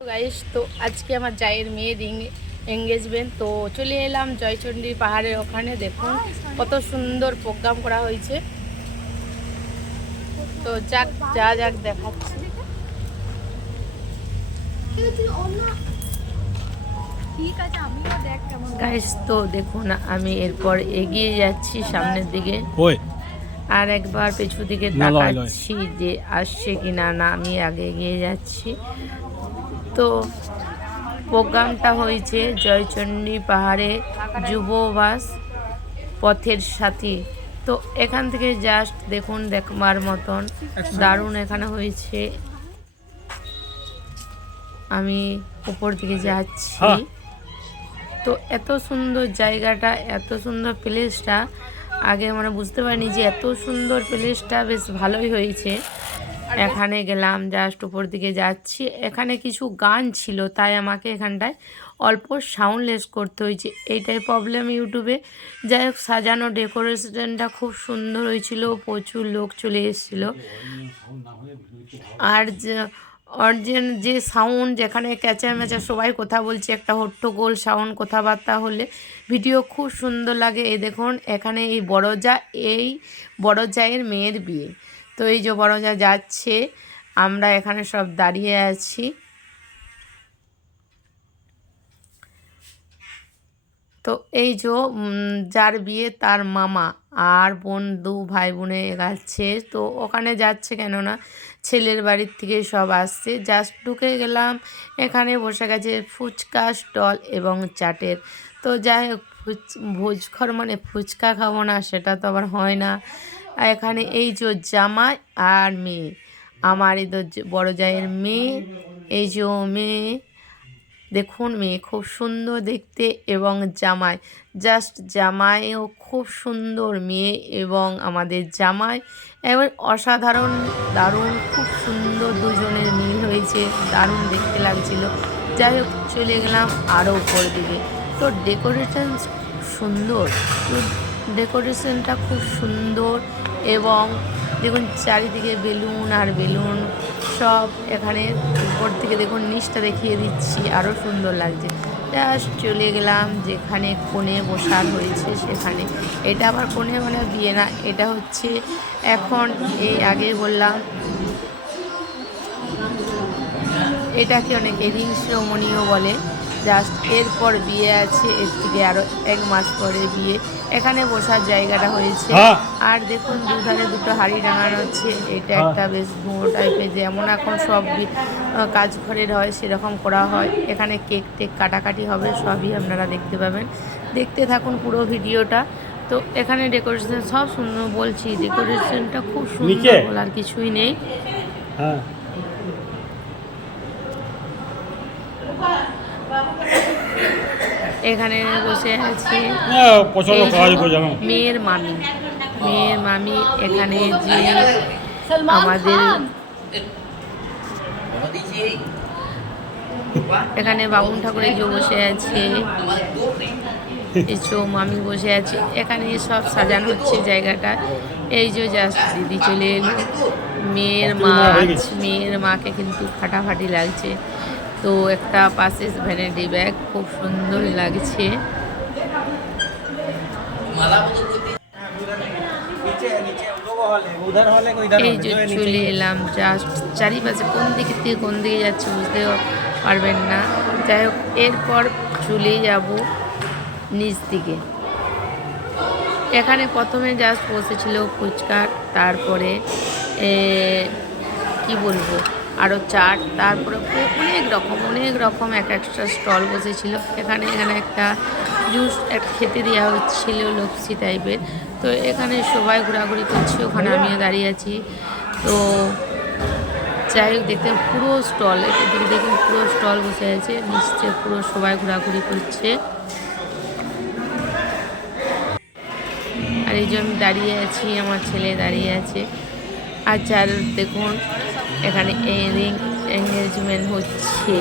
Guys, তো আজকে আমার জায়ের মেয়ের এঙ্গেজমেন্ট। তো চলে এলাম জয়চণ্ডী পাহাড়ের ওখানে। দেখুন কত সুন্দর প্রোগ্রাম করা হয়েছে। তো যাক দেখাচ্ছি। গাইস, তো দেখুন আমি এরপর এগিয়ে যাচ্ছি সামনের দিকে, আর একবার পেছু দিকে তাকাচ্ছি যে আসছে কিনা। না, আমি আগে এগিয়ে যাচ্ছি। তো প্রোগ্রামটা হয়েছে জয়চণ্ডী পাহাড়ে যুববাস পথের সাথী। তো এখান থেকে জাস্ট দেখুন, দেখবার মতন দারুণ এখানে হয়েছে। আমি উপর দিকে যাচ্ছি। তো এত সুন্দর জায়গাটা, এত সুন্দর প্লেসটা, আগে বুঝতে পারিনি যে এত সুন্দর প্লেসটা। বেশ ভালোই হয়েছে। এখানে গেলাম, জাস্ট উপর দিকে যাচ্ছি। এখানে কিছু গান ছিল, তাই আমাকে এখানটায় অল্প সাউন্ডলেস করতে হয়েছে। এইটাই প্রবলেম ইউটিউবে। যাই হোক, সাজানো ডেকোরেশনটা খুব সুন্দর হয়েছিল, প্রচুর লোক চলে এসেছিল। আর অরিজিনাল যে সাউন্ড, যেখানে ক্যাচামেচা সবাই কথা বলছে, একটা হট্টগোল সাউন্ড, কথাবার্তা হলে ভিডিও খুব সুন্দর লাগে। এই দেখুন, এখানে এই বড় জায়ের মেয়ের বিয়ে। তো এই যে বড় যা যাচ্ছে, আমরা এখানে সব দাঁড়িয়ে আছি। তো এই যে যার বিয়ে, তার মামা আর বোন, ভাই বোনে যাচ্ছে। তো ওখানে যাচ্ছে কেননা ছেলের বাড়ির থেকে সব আসছে। জাস্ট ঢুকে গেলাম, এখানে বসে গেছে ফুচকা স্টল এবং চাটের। তো যাই হোক, ভোজঘর ফুচকা খাবো না সেটা তো আবার হয় না। এখানে এই যে জামাই আর মেয়ে, আমার এই তো বড় জায়ের মেয়ে। এই যে মেয়ে, দেখুন মেয়ে খুব সুন্দর দেখতে, এবং জামাইও খুব সুন্দর। মেয়ে এবং আমাদের জামাই এবার অসাধারণ, দারুণ, খুব সুন্দর, দুজনের মিল হয়েছে, দারুণ দেখতে লাগছিল। যাই হোক, চলে গেলাম আরও উপর দিকে। তো ডেকোরেশন সুন্দর, তো ডেকোরেশনটা খুব সুন্দর। এবং দেখুন চারিদিকে বেলুন আর বেলুন সব। এখানে উপর থেকে দেখুন, নিচটা দেখিয়ে দিচ্ছি, আরও সুন্দর লাগছে। জাস্ট চলে গেলাম যেখানে কোণে বসার হয়েছে সেখানে। এটা আবার কোণে বিয়ে না, এটা হচ্ছে এখন, এই আগে বললাম, এটাকে অনেকে রিং সেরেমনিও বলে। জাস্ট এরপর বিয়ে আছে, এর থেকে আরও 1 মাস পরে বিয়ে। এখানে বসার জায়গাটা হয়েছে। আর দেখুন দুধারে দুটো হাঁড়ি টাঙানো হচ্ছে। এটা একটা বেশ গুঁড়ো টাইপের, যেমন এখন সব কাজ ঘরের হয় সেরকম করা হয়। এখানে কেক টেক কাটাকাটি হবে, সবই আপনারা দেখতে পাবেন। দেখতে থাকুন পুরো ভিডিওটা। তো এখানে ডেকোরেশন সব সুন্দর, বলছি ডেকোরেশনটা খুব সুন্দর, বলার কিছুই নেই। এখানে বসে আছে মেয়ের মামি। এখানে যে আমাদের এখানে বামুন ঠাকুরের যে বসে আছে, এসো মামি বসে আছে। এখানে সব সাজানো হচ্ছে জায়গাটা। এই যে জাস্ট দিদি চলে এলো, মেয়ের মাকে কিন্তু ফাটাফাটি লাগছে। তো একটা পাশে ভ্যানিটি ব্যাগ, খুব সুন্দর লাগছে। এই যে চলে এলাম, জাস্ট চারিপাশে কোন দিকে থেকে কোন দিকে যাচ্ছে বুঝতে পারবেন না। যাই হোক, এরপর চলে যাব নিচ দিকে। এখানে প্রথমে জাস্ট বসেছিল ফুচকা, তারপরে কি বলবো, আরও চাট, তারপরে অনেক রকম এক একটা স্টল বসেছিল। এখানে একটা জুস খেতে দেওয়া হচ্ছিল, লস্যি টাইপের। তো এখানে সবাই ঘোরাঘুরি করছে, ওখানে আমিও দাঁড়িয়ে আছি। তো যাই হোক, দেখতে পুরো স্টল, এদিকে দেখুন পুরো স্টল বসে আছে, নিশ্চয় পুরো সবাই ঘোরাঘুরি করছে। আর এই যে আমি দাঁড়িয়ে আছি, আমার ছেলে দাঁড়িয়ে আছে। আর যার দেখুন এখানে এঙ্গেজমেন্ট হচ্ছে।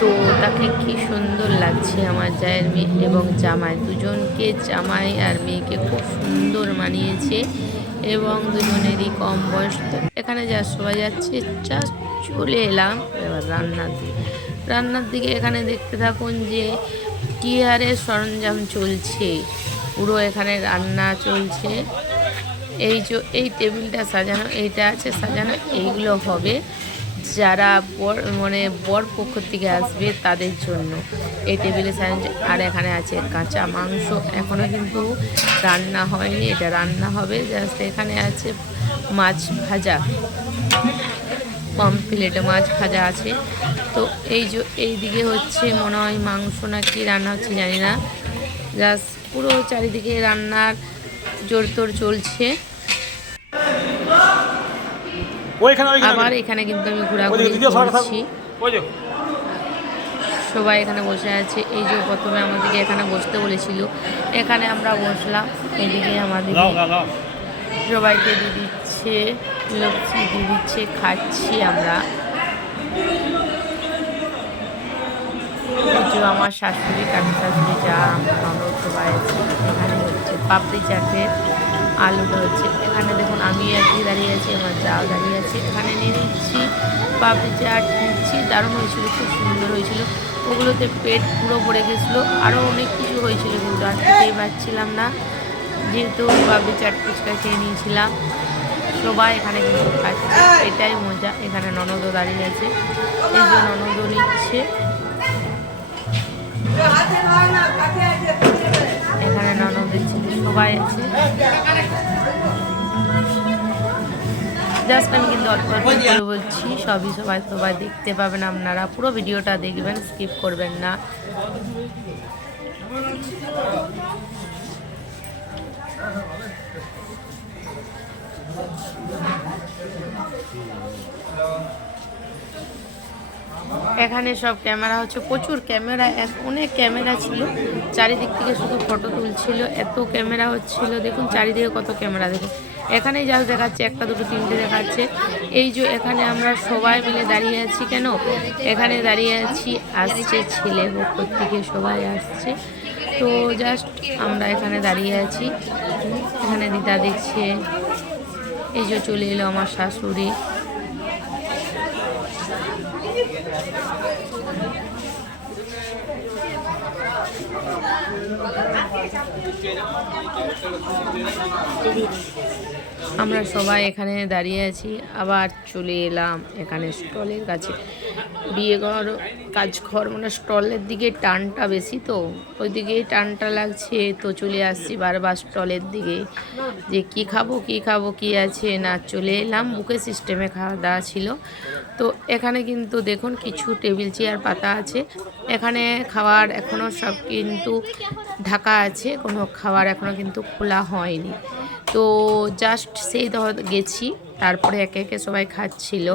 তো তাকে কি সুন্দর লাগছে আমার জায়ের মেয়ে এবং জামাই, দুজনকে, জামাই আর মেয়েকে খুব সুন্দর মানিয়েছে। এবং দুজনেরই কম বয়স। তো এখানে যা সবাই যাচ্ছে জাস্ট চলে এলাম এবার রান্নার দিকে। এখানে দেখতে থাকুন যে কি হারে সরঞ্জাম চলছে, পুরো এখানে রান্না চলছে। এই টেবিলটা সাজানো, এইটা আছে সাজানো, এইগুলো হবে যারা বর পক্ষ থেকে আসবে তাদের জন্য এই টেবিলে সাজানো। আর এখানে আছে কাঁচা মাংস, এখনও কিন্তু রান্না হয়নি, এটা রান্না হবে জাস্ট। এখানে আছে মাছ ভাজা, প্লেটে মাছ ভাজা আছে। তো এইদিকে হচ্ছে মনে হয় মাংস না কি রান্না হচ্ছে জানি না, জাস্ট পুরো চারিদিকে রান্নার জোরতোর চলছে। আবার এখানে কিন্তু আমি ঘোরাঘুরি করছি, সবাই এখানে বসে আছে। এই যে প্রথমে আমাদেরকে এখানে বসতে বলেছিল, এখানে আমরা বসলাম। এদিকে আমাদের সবাইকে দিয়ে দিচ্ছে, লক্ষ্মী দিয়ে দিচ্ছে, খাচ্ছি আমরা। এই যে আমার শাশুড়ি, কাকি শাশুড়ি, যা আমরা সবাই আছি। এখানে হচ্ছে পাপড়ি চাটের আলুটা হচ্ছে। এখানে দেখুন আমি একই দাঁড়িয়ে আছি, আমার যাও দাঁড়িয়ে আছে। এখানে নিয়ে নিচ্ছি পাপড়ি চাট, নিচ্ছি। দারুণ হয়েছিল, খুব সুন্দর হয়েছিল। ওগুলোতে পেট পুরো ভরে গেছিলো, আরও অনেক কিছু হয়েছিল কিন্তু আর খেতেই পারছিলাম না, যেহেতু পাপড়ি চাট ফুচকা খেয়ে নিয়েছিলাম। সবাই এখানে কিন্তু খাচ্ছে, এটাই মজা। এখানে ননদও দাঁড়িয়ে আছে, এই যে ননদও নিচ্ছে। এখানে ননদের ছেলে সবাই আছে। জাস্ট আমি কিন্তু অল্প অল্প করে বলছি, সবাই দেখতে পাবেন। আপনারা পুরো ভিডিওটা দেখবেন, স্কিপ করবেন না। এখানে সব ক্যামেরা হচ্ছে, প্রচুর ক্যামেরা, অনেক ক্যামেরা ছিল, চারিদিক থেকে শুধু ফটো তুলছিল, এত ক্যামেরা হচ্ছিল। দেখুন চারিদিকে কত ক্যামেরা, দেখুন এখানে জাস্ট দেখাচ্ছে একটা দুটো তিনটে দেখাচ্ছে। এই যে এখানে আমরা সবাই মিলে দাঁড়িয়ে আছি, কেন এখানে দাঁড়িয়ে আছি, আসছে ছেলে পক্ষ থেকে সবাই আসছে। তো জাস্ট আমরা এখানে দাঁড়িয়ে আছি। এখানে দিদা দেখছে, এই যে চলে এলো আমার শাশুড়ি। আমরা সবাই এখানে দাঁড়িয়ে আছি। আবার চলে এলাম এখানে স্টলের কাছে। বিয়েঘর, কাজঘর, মানে স্টলের দিকে টানটা বেশি, তো ওইদিকে টানটা লাগছে। তো চলে আসছি বারবার স্টলের দিকে, যে কি খাবো কি আছে না। চলে এলাম, বুকে সিস্টেমে খাওয়া দাওয়া ছিল। তো এখানে কিন্তু দেখুন কিছু টেবিল চেয়ার পাতা আছে। এখানে খাবার এখনও সব কিন্তু ঢাকা আছে, কোনো খাবার এখনও কিন্তু খোলা হয়নি। তো জাস্ট সেই গেছি, তারপরে একে একে সবাই খাচ্ছিল।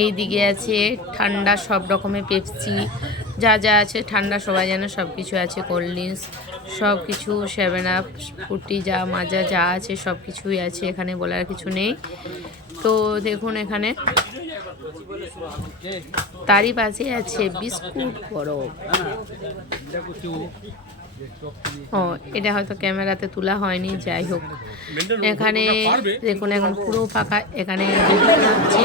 এই দিকে আছে ঠান্ডা, সব রকমের পেপসি, যা আছে ঠান্ডা সবাই জানে, সব কিছু আছে, কোল্ড ড্রিঙ্কস, সব কিছু, 7 আপ, ফ্রুটি, যা মাজা যা আছে সব কিছুই আছে, এখানে বলার কিছু নেই। তো দেখুন এখানে তারই পাশে আছে বিস্কুট বরফ। ও এটা হয়তো ক্যামেরাতে তোলা হয়নি, যাই হোক। এখানে দেখুন এখন পুরো ফাঁকা। এখানে আছে,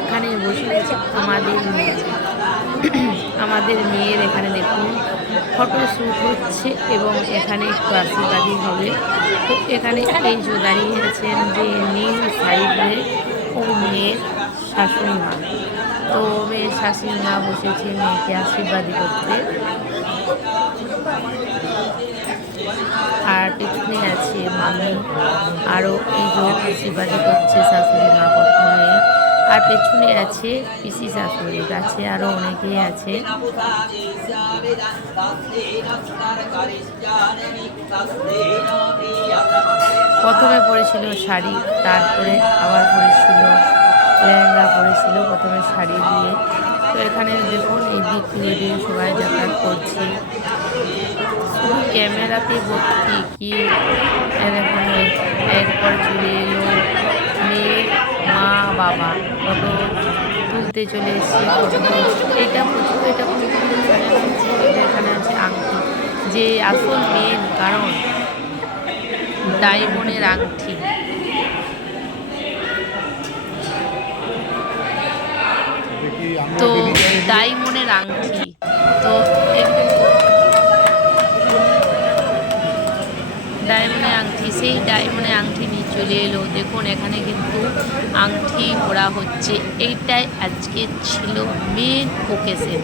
এখানে বসে আছে আমাদের মেয়ের। এখানে দেখুন ফটো শ্যুট হচ্ছে এবং এখানে একটু আশীর্বাদী হবে। তো এখানে এই যে দাঁড়িয়ে আছেন যে নীল শাড়ি পরে, ও মেয়ের শাশুড়ি মা। তো মেয়ের শাশুড়ি মা বসেছে মেয়েকে আশীর্বাদী করতে। আর পেছনে আছে মামি, আরও এই যে আশীর্বাদী করছে শাশুড়ি মা প্রথমে। আর পেছনে আছে পিসি শাশুড়ি, আছে আরও অনেকেই আছে। প্রথমে পরেছিল শাড়ি, তারপরে আবার পরেছিল লেহেঙ্গা, পরেছিল প্রথমে শাড়ি দিয়ে। তো এখানে দেখুন এই দিক দিয়ে সবাই যাতায়াত করছে, শুধু ক্যামেরাতে ভর্তি। কি দেখুন এরপর চলে এলো মেয়ের মা বাবা, ফটো তুলতে তুলতে চলে এসেছি, ফটো তুলছি। এটা প্রচুর, এটা খুব সুন্দর সাজানো হয়েছে। এটা এখানে আছে আংটি, যে আসল মেন কারণ ডায়মন্ডের আংটি। তো ডায়মন্ডের আংটি, তো ডায়মন্ডের আংটি, সেই ডায়মন্ডের আংটি নিয়ে চলে এলো। দেখুন এখানে কিন্তু আংটি পরা হচ্ছে। এইটাই আজকে ছিল মেন ওকেশন।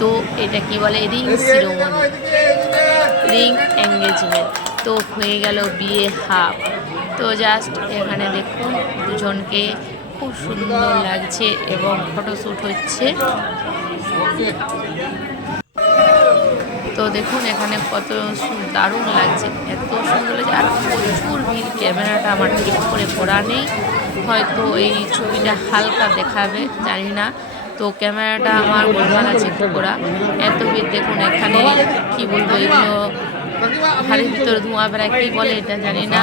তো এটা কি বলে, রিং সিরোমনি, রিং এঙ্গেজমেন্ট। তো হয়ে গেল বিয়ে হাফ। তো জাস্ট এখানে দেখুন দুজনকে খুব সুন্দর লাগছে এবং ফটোশ্যুট হচ্ছে। তো দেখুন এখানে কত দারুণ লাগছে, এত সুন্দর লাগছে। আর প্রচুর ভিড়, ক্যামেরাটা আমার ঠিক করে পড়া নেই, হয়তো এই ছবিটা হালকা দেখাবে জানি না। তো ক্যামেরাটা আমার গোলমাল আছে একটু করা, এত ভিড়। দেখুন এখানে কি বলবো, এগুলো হাড়ির ভিতরে ধোঁয়া বেড়ায়, কী বলে এটা জানি না।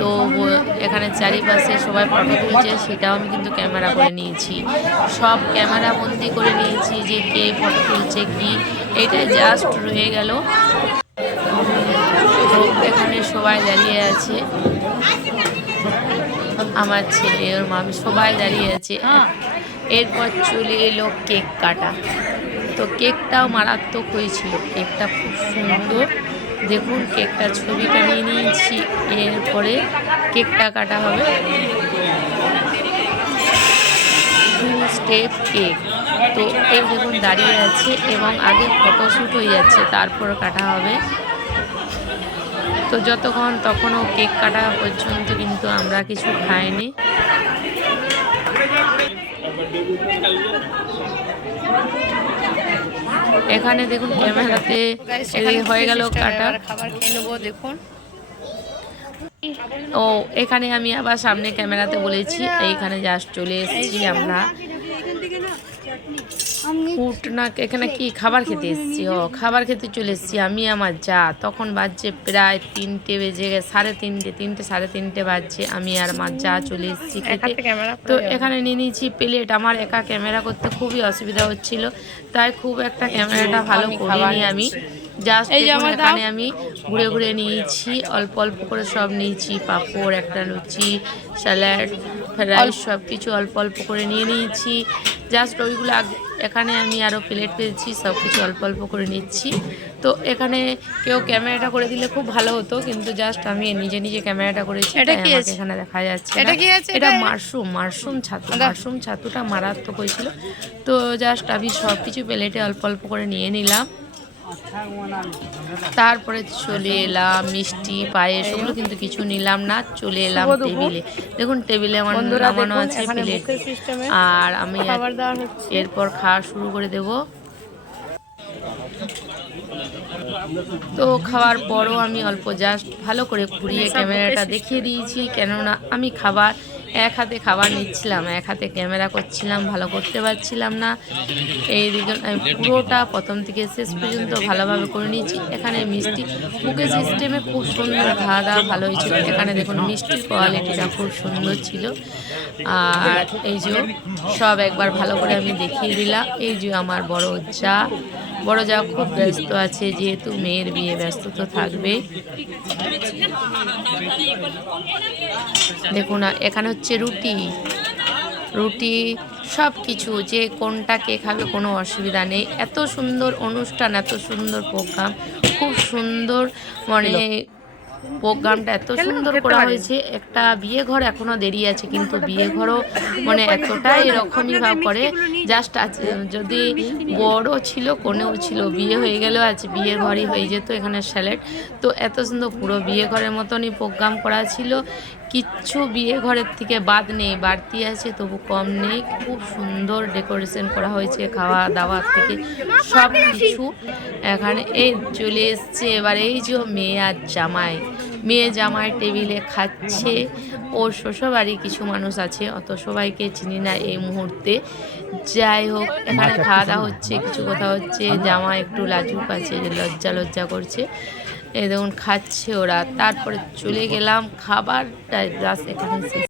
তো এখানে চারিপাশে সবাই ফটো তুলছে, সেটাও আমি কিন্তু ক্যামেরা করে নিয়েছি, সব ক্যামেরা বন্দি করে নিয়েছি যে কে ফটো তুলছে কি। এইটাই জাস্ট রয়ে গেল। তো এখানে সবাই দাঁড়িয়ে আছে, আমার ছেলে ওর মা সবাই দাঁড়িয়ে আছে। এরপর চলে এলো কেক কাটা। তো কেকটাও মারাত্মক হয়েছিল, কেকটা খুব সুন্দর। দেখুন কেকটা ছবিটা নিয়ে নিয়েছি, এরপরে কেকটা কাটা হবে। 2 স্টেপ কেক। তো এই দেখুন দাঁড়িয়ে আছে এবং আগে ফটোশ্যুট হয়ে যাচ্ছে, তারপর কাটা হবে। তো যতক্ষণ তখনও কেক কাটা পর্যন্ত কিন্তু আমরা কিছু খাইনি। এখানে দেখুন ক্যামেরাতে হয়ে গেল কাটা, খাবার খেয়ে নেবো। দেখুন ও এখানে আমি আবার সামনে ক্যামেরাতে বলেছি, এইখানে জাস্ট চলে এসেছি আমরা না, এখানে কি খাবার খেতে এসেছি, খাবার খেতে চলে এসেছি আমি আমার যা। তখন বাজছে প্রায় 3টে বেজে গেছে, 3:30, 3:30 বাজছে। আমি আর আমার যা চলে এসেছি খেতে। তো এখানে নিয়ে নিয়েছি প্লেট। আমার একা ক্যামেরা করতে খুবই অসুবিধা হচ্ছিল, তাই খুব একটা ক্যামেরাটা ভালো করিনি আমি। জাস্ট এখানে আমি ঘুরে ঘুরে নিয়েছি, অল্প অল্প করে সব নিয়েছি। পাঁপড়, একটা লুচি, স্যালাড, ফ্রাইড রাইস, সব কিছু অল্প অল্প করে নিয়ে নিয়েছি। জাস্ট ওইগুলো এখানে আমি আরও প্লেট পেয়েছি, সব কিছু অল্প অল্প করে নিচ্ছি। তো এখানে কেউ ক্যামেরাটা করে দিলে খুব ভালো হতো, কিন্তু জাস্ট আমি নিজে নিজে ক্যামেরাটা করেছি। এটা কি এখানে দেখা যাচ্ছে, এটা মাশরুম ছাতুটা মারাত্মক হয়েছিল। তো জাস্ট আমি সব কিছু প্লেটে অল্প অল্প করে নিয়ে নিলাম। তারপরে চলে এলাম মিষ্টি, পায়েস, ওগুলো কিন্তু কিছু নিলাম না। চলে এলাম টেবিলে। দেখুন টেবিলে আমার নামানো আছে প্লেট, আর আমি এরপর খাওয়া শুরু করে দেব। তো খাওয়ার পরও আমি অল্প জাস্ট ভালো করে ঘুরিয়ে ক্যামেরাটা দেখিয়ে দিয়েছি, কেননা আমি খাবার এক হাতে খাবার নিচ্ছিলাম, এক হাতে ক্যামেরা করছিলাম, ভালো করতে পারছিলাম না। এই দিকে পুরোটা প্রথম থেকে শেষ পর্যন্ত ভালোভাবে করে নিয়েছি। এখানে মিষ্টি বুকে সিস্টেমে খুব সুন্দর, খাওয়া দাওয়া ভালো হয়েছিল। এখানে দেখুন মিষ্টির কোয়ালিটিটা খুব সুন্দর ছিল। আর এই যে সব একবার ভালো করে আমি দেখিয়ে দিলাম। এই যে আমার বড় যা খুব ব্যস্ত আছে, যেহেতু মেয়ের বিয়ে, ব্যস্ত তো থাকবে। দেখুন এখানে হচ্ছে রুটি সব কিছু, যে কোনটা কে খাবে কোনো অসুবিধা নেই। এত সুন্দর অনুষ্ঠান, এত সুন্দর প্রোগ্রাম, খুব সুন্দর, মানে প্রোগ্রামটা এত সুন্দর করা হয়েছে। একটা বিয়ে ঘর এখনো দেরি আছে, কিন্তু বিয়ে ঘরও মানে এতটাই এরকমই ভাব করে। জাস্ট যদি বড় ছিল, কোনেও ছিল, বিয়ে হয়ে গেলেও আছে বিয়ে ঘরই হয়ে যেত। এখানে স্যালাড, তো এত সুন্দর পুরো বিয়ে ঘরের মতনই প্রোগ্রাম করা ছিল। কিচ্ছু বিয়ে ঘরের থেকে বাদ নেই, বাড়তি আছে তবু কম নেই। খুব সুন্দর ডেকোরেশন করা হয়েছে, খাওয়া দাওয়ার থেকে সব কিছু। এখানে এই চলে এসছে এবার এই যে মেয়ে জামাই টেবিলে খাচ্ছে। ওর শ্বশুরবাড়ি কিছু মানুষ আছে, অত সবাইকে চিনি না এই মুহূর্তে। যাই হোক, এখানে খাওয়া দাওয়া হচ্ছে, কিছু কথা হচ্ছে। জামাই একটু লাজুক আছে, লজ্জা করছে। এই দেখুন খাচ্ছে ওরা। তারপরে চলে গেলাম, খাবারটা জাস্ট এখানে শেষ